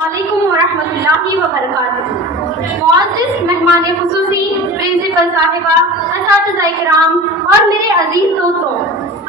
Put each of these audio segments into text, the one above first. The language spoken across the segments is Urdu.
علیکم ورحمۃ اللہ وبرکاتہ۔ معزز مہمان خصوصی، پرنسپل صاحبہ، اساتذہ کرام اور میرے عزیز دوستوں،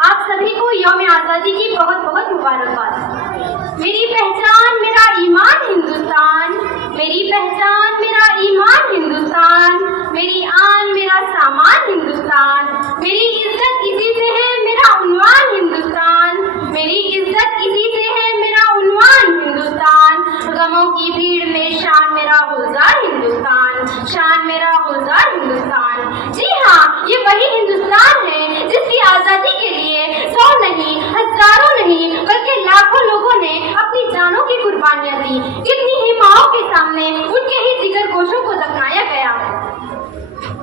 آپ سبھی کو یوم آزادی کی بہت بہت مبارکباد۔ میری پہچان میرا ایمان ہندوستان، میری پہچان میرا ایمان ہندوستان، میری آن میرا سامان ہندوستان، میری عزت اسی سے ہے میرا عنوان ہندوستان، میری عزت اسی سے ہے میرا عنوان ہندوستان، غموں کی بھیڑ میں شان میرا گلزار ہندوستان، شان میرا گلزار ہندوستان۔ جی ہاں، یہ وہی ہندوستان ہے جس کی آزادی کے لیے 100 نہیں، ہزاروں نہیں بلکہ لاکھوں لوگوں نے اپنی جانوں کی قربانیاں دی۔ کتنی ہی ماؤں کے سامنے ان کے ہی جگر گوشوں کو دفنایا گیا۔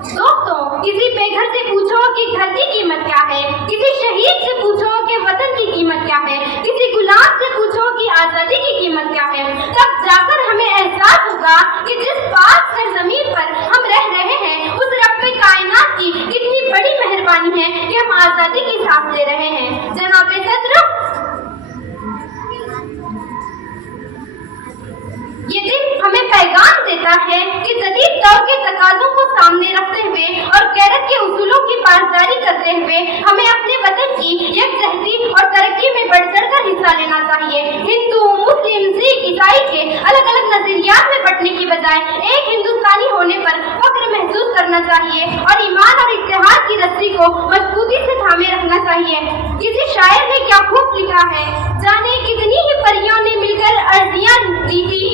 دوستوں، کسی بے گھر سے پوچھو کہ گھر کی قیمت کیا ہے، کسی شہید سے پوچھو کہ وطن کی قیمت کیا ہے، کسی غلام سے پوچھو کہ آزادی کی قیمت کیا ہے، تب جا کر ہمیں احساس ہوگا کہ جس پاک سرزمین پر ہم رہ رہے ہیں اس رب کائنات کی کتنی بڑی مہربانی ہے کہ ہم آزادی کی سانس لے رہے ہیں۔ جناب صدر، یہ دن ہمیں پیغام دیتا ہے کہ جدید دور کے تقاضوں کو سامنے رکھتے ہوئے اور غیرت کے اصولوں کی پاسداری کرتے ہوئے ہمیں اپنے وطن کی یکجہتی اور ترقی میں بڑھ چڑھ کر حصہ لینا چاہیے۔ ہندو، مسلم، سکھ، عیسائی کے الگ الگ نظریات میں بٹنے کی بجائے ایک ہندوستانی ہونے پر فخر محسوس کرنا چاہیے اور ایمان اور اتحاد کی رسی کو مضبوطی سے تھامے رکھنا چاہیے۔ کسی شاعر نے کیا خوب لکھا ہے، جانے کتنی ہی پریوں نے مل کر عرضیاں دی تھی،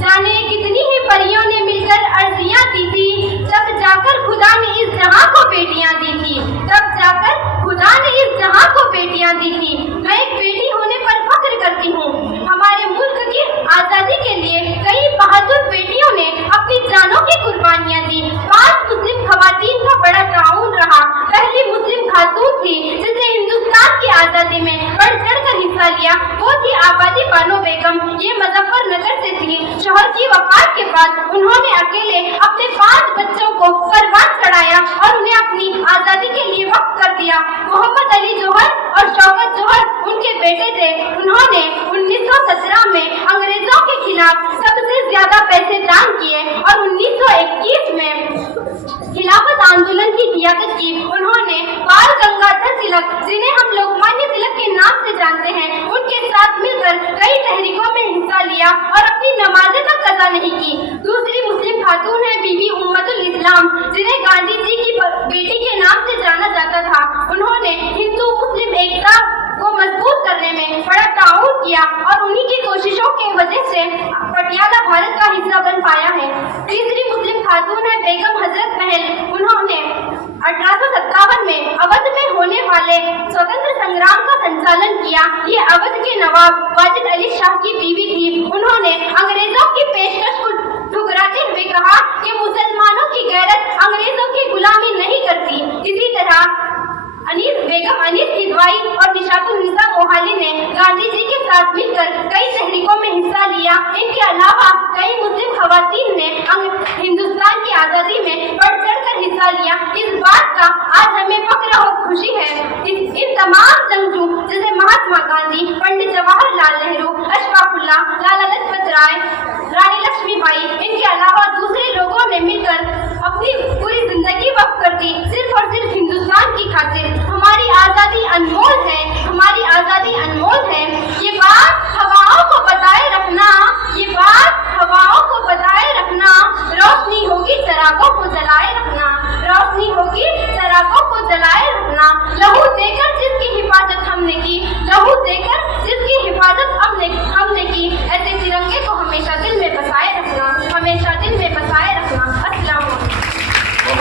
جانے کتنی ہی پریوں نے مل کر عرضیاں دی تھی، تب جا کر خدا نے اس جہاں کو بیٹیاں دی تھی، تب جا کر خدا نے اس جہاں کو بیٹیاں دی تھی۔ میں ایک بیٹی ہونے پر فخر کرتی ہوں۔ ہمارے ملک کی آزادی کے لیے کئی بہادر بیٹیوں نے اپنی جانوں کی قربانیاں دی۔ 5 مسلم خواتین کا بڑا تعاون رہا۔ پہلی مسلم خاتون تھی جس نے ہندوستان کی آزادی میں بڑھ چڑھ کر حصہ لیا، وہ تھی آبادی بانو بیگم۔ یہ مظفر نگر سے تھی۔ شوہر کی وفات کے بعد انہوں نے اکیلے اپنے 5 بچوں کو پروان چڑھایا اور انہیں اپنی آزادی کے لیے وقف کر دیا۔ محمد علی جوہر اور شوکت جوہر ان کے بیٹے تھے۔ انہوں نے 1917 میں انگریزوں کے خلاف سب سے زیادہ پیسے دان کیے اور 1921 میں خلافت آندولن کی قیادت کی۔ انہوں نے بال گنگادھر تلک، جنہیں ہم لوکمانیہ تلک کے نام سے جانتے ہیں، ان کے ساتھ مل کر کئی تحریکوں میں حصہ لیا اور اپنی نمازیں تک قضا نہیں کی۔ دوسری مسلم خاتون ہے بی بی امت الاسلام، جنہیں گاندھی جی کی بیٹی کے نام سے جانا جاتا تھا۔ انہوں نے ہندو مسلم ایکتا کو مضبوط کرنے میں بڑا تعاون کیا اور انہی کی کوششوں کی وجہ سے پٹیالہ بھارت کا حصہ بن پایا ہے۔ تیسری مسلم خاتون ہے بیگم حضرت محل۔ انہوں نے 1857 میں اودھ میں ہونے والے سوتنتر سنگرام کا سنچالن کیا۔ یہ اودھ کے نواب واجد علی شاہ کی بیوی تھی۔ انہوں نے انگریزوں کی پیشکش کو ٹھکراتے ہوئے کہا کہ مسلمانوں کی غیرت انگریزوں کی غلامی نہیں کرتی۔ اسی طرح بیگم انیس کدوائی اور نشاط النساء موہالی نے گاندھی جی کے ساتھ مل کر کئی تحریکوں میں حصہ لیا۔ ان کے علاوہ کئی مسلم خواتین نے ہندوستان کی آزادی میں بڑھ چڑھ کر حصہ لیا۔ اس بات کا آج ہمیں فخر اور خوشی ہے۔ ان تمام جنگجو جیسے مہاتما گاندھی، پنڈت جواہر لال نہرو، اشفاق اللہ، لالا لاجپت رائے، رانی لکشمی بائی، ان کے علاوہ دوسرے لوگوں نے مل کر اپنی پوری زندگی وقف کر دی صرف اور صرف ہندوستان کی خاطر۔ ہماری آزادی انمول ہے، ہماری آزادی انمول ہے۔ یہ بات ہواؤں کو بتائے رکھنا، یہ بات ہواؤں کو بتائے رکھنا، روشنی ہوگی چراغوں کو جلائے رکھنا، روشنی ہوگی چراغوں کو جلائے رکھنا، لہو دے کر جس کی